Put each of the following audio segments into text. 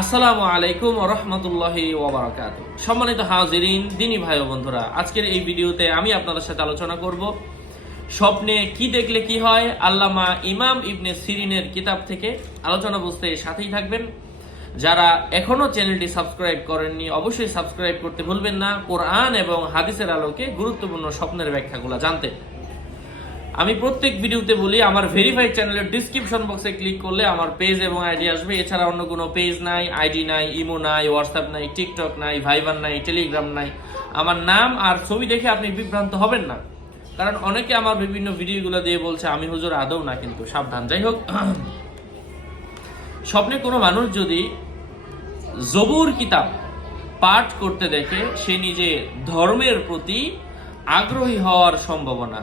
আসসালামু আলাইকুম রহমতুল্লাহি ওবরাকাত সম্মানিত হাজিরিন, দিনী ভাই বন্ধুরা, আজকের এই ভিডিওতে আমি আপনাদের সাথে আলোচনা করব স্বপ্নে কি দেখলে কি হয়, আল্লামা ইমাম ইবনে সিরিনের কিতাব থেকে আলোচনা বুঝতে সাথেই থাকবেন। যারা এখনও চ্যানেলটি সাবস্ক্রাইব করেননি, অবশ্যই সাবস্ক্রাইব করতে ভুলবেন না। কোরআন এবং হাদিসের আলোকে গুরুত্বপূর্ণ স্বপ্নের ব্যাখ্যাগুলো জানতে। আমি প্রত্যেক ভিডিওতে বলি, আমার ভেরিফাইড চ্যানেলের ডিসক্রিপশন বক্সে ক্লিক করলে আমার পেজ এবং আইডি আসবে। এছাড়া অন্য কোনো পেজ নাই আইডি নাই ইমো নাই হোয়াটসঅ্যাপ নাই টিকটক নাই ভাইবার নাই টেলিগ্রাম নাই। আমার নাম আর ছবি দেখে আপনি বিভ্রান্ত হবেন না। কারণ অনেকে আমার বিভিন্ন ভিডিওগুলো দিয়ে বলছে, আমি হুজুর আদৌ না, কিন্তু সাবধান। যাই হোক, স্বপ্নে কোনো মানুষ যদি জবুর কিতাব পাঠ করতে দেখে, সে নিজে ধর্মের প্রতি আগ্রহী হওয়ার সম্ভাবনা।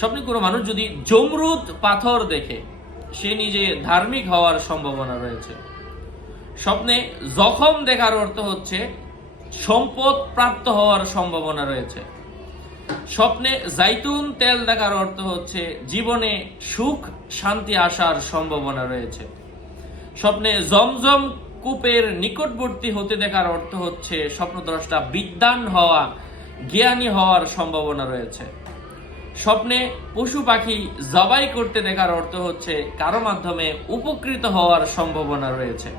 স্বপ্নে কোনো মানুষ যদি জমরুদ পাথর দেখে, সে নিজে ধার্মিক হওয়ার সম্ভাবনা রয়েছে। স্বপ্নে জখম দেখার অর্থ হচ্ছে সম্পদ প্রাপ্ত হওয়ার সম্ভাবনা রয়েছে। স্বপ্নে জাইতুন তেল দেখার অর্থ হচ্ছে জীবনে সুখ, শান্তি আসার সম্ভাবনা রয়েছে। স্বপ্নে জমজম কূপের নিকটবর্তী হতে দেখার অর্থ হচ্ছে স্বপ্নদ্রষ্টা বিদ্যান হওয়া, জ্ঞানী হওয়ার সম্ভাবনা রয়েছে। স্বপ্নে পশু পাখি জবাই করতে দেখার অর্থ হচ্ছে কারও মাধ্যমে উপকৃত হওয়ার সম্ভাবনা রয়েছে।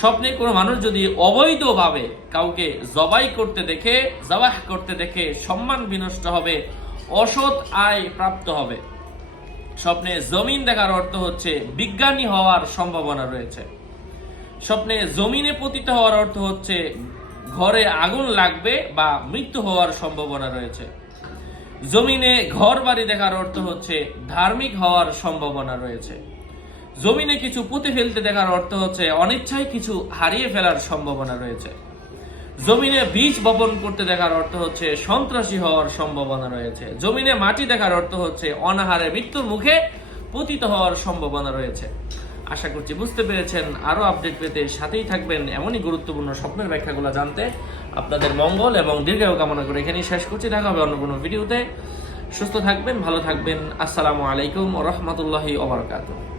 স্বপ্নে কোনো মানুষ যদি অবৈধভাবে কাউকে জবাই করতে দেখে, জবাহ করতে দেখে সম্মান বিনষ্ট হবে, অসৎ আয় প্রাপ্ত হবে। স্বপ্নে জমিন দেখার অর্থ হচ্ছে বিজ্ঞানী হওয়ার সম্ভাবনা রয়েছে। স্বপ্নে জমিনে পতিত হওয়ার অর্থ হচ্ছে ঘরে আগুন লাগবে বা মৃত্যু হওয়ার সম্ভাবনা রয়েছে। জমিনে ঘর বাড়ি দেখার অর্থ হচ্ছে ধার্মিক হওয়ার সম্ভাবনা রয়েছে। জমিনে কিছু পুঁতে ফেলতে দেখার অর্থ হচ্ছে অনিচ্ছায় কিছু হারিয়ে ফেলার সম্ভাবনা রয়েছে। জমিনে বীজ বপন করতে দেখার অর্থ হচ্ছে সন্ত্রাসী হওয়ার সম্ভাবনা রয়েছে। জমিনে মাটি দেখার অর্থ হচ্ছে অনাহারে মৃত্যুর মুখে পতিত হওয়ার সম্ভাবনা রয়েছে। আশা করছি বুঝতে পেরেছেন। আরও আপডেট পেতে সাথেই থাকবেন। এমনই গুরুত্বপূর্ণ স্বপ্নের ব্যাখ্যাগুলো জানতে আপনাদের মঙ্গল এবং দীর্ঘায়ু কামনা করে এখানেই শেষ করছি। দেখা হবে অন্য কোনো ভিডিওতে। সুস্থ থাকবেন, ভালো থাকবেন। আসসালামু আলাইকুম রহমতুল্লাহি ওবরকাত